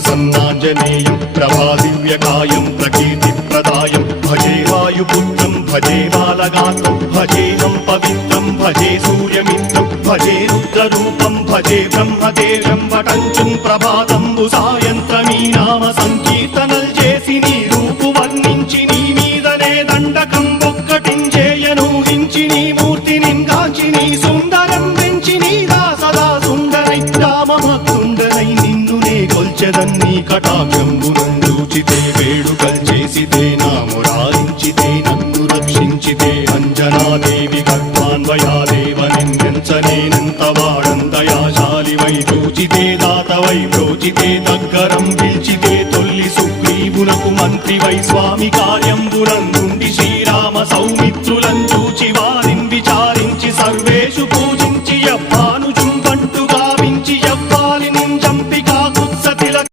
ప్రసన్నాంజనేయం ప్రభాదివ్యకాయం ప్రకీర్తిప్రదాయం భజే వాయుపుత్రం భజే బాలగాత్రం భజేహం పవిత్రం భజే సూర్యమిత్రం భజే రుద్రరూపం భజే బ్రహ్మదేవం వటంచుం ప్రభాతంబు సాయంత్రమీ నామ సంకీర్తనల్ చేసి నీ రూపు వర్ణించి నీ మీదనే దండకం ఒక్కటించేయనూహించి నీ మూర్తిని గాంచి నీ సుందరం పెంచి నీదా సదా సుందరై రామభక్తుండనై నిన్నునే కొల్చెదన్నీ కటాక్షంబునందూచితే వేడుకల్ చేసితే నా మురారించితే నన్ను రక్షించితే అంజనాదేవి గర్భాన్వయాదేవ నిందించనేనంత వాడంతయాశాలివై చూచితే దాతవై బ్రోచితే దగ్గరం పిలిచితే తొల్లి సుగ్రీవునకు మంత్రివై స్వామి కార్యంబునందుండి శ్రీరామ సౌమిత్రులం చూచి వారిని విచారి